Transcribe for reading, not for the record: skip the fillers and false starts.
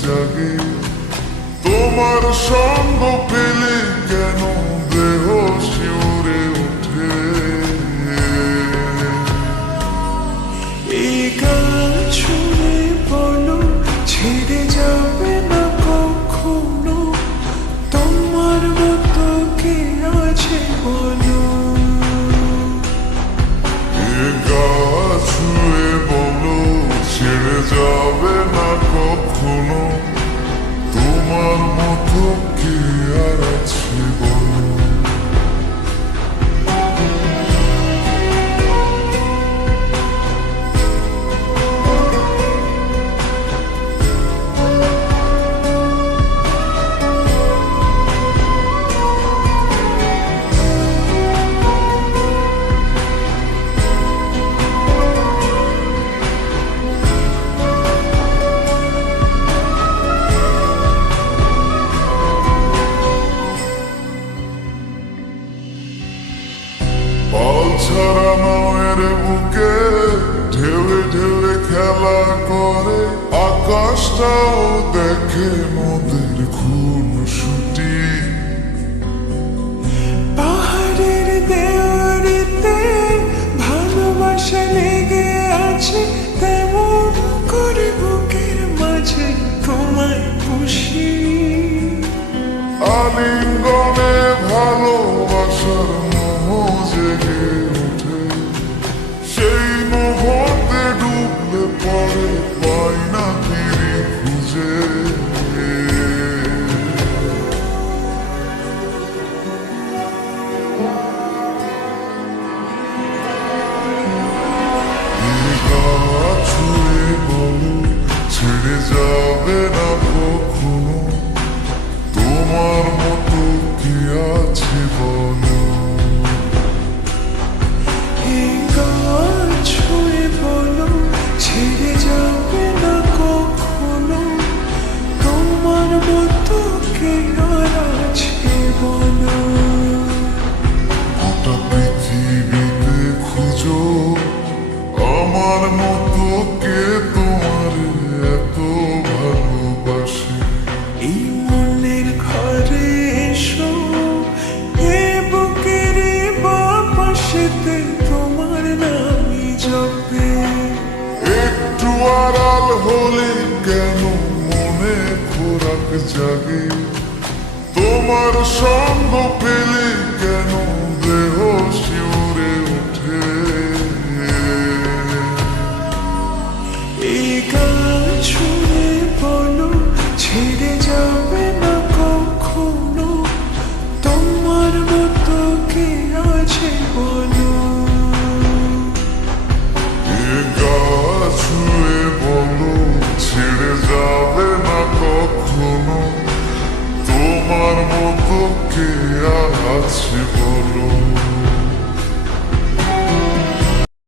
জাগে তোমার সঙ্গ পেলে কেন দেহ শিউরে ওঠে এই গান শুনে বলো ছেড়ে যাবে না কখনো তোমার মতো কে আছে বলো ছুঁয়ে বলো ছেড়ে যাবে না কখনো তোমার মতো কে আর আছে বলো পাল ছাড়া নামের বুকে ঢেউে ঢেউে খেলা করে আকাশটাও দেখে নদীর খুন ছুটি পাহাড়ের দেওয়ারিতে ভালোবাসা লেগে আছে তেমন করে বুকের মাঝে তোমায় খুশি আলিঙ্গনে ভালোবাসার মোহ জেগে ওঠে সেই মুহূর্তে ডুবলে পরে পাই না ফিরে খুঁজে ছুঁয়ে বলো ছেড়ে যাবে না কখনো তোমার মতো কি আছে বলো এই গান ছুঁয়ে বলো ছেড়ে যাবে না কখনো তোমার মতো কে আর আছে বলো গোটা পৃথিবীতে খুঁজো আমার মতো কে তোমার এত ভালোবাসে এই মনের ঘরে এসো এ বুকের বাপাশেতে তোমার নামই জপে একটু আড়াল হলে কেন মনে খোরাক জাগে তোমার সঙ্গ পেলে কেন দেহ শিউরে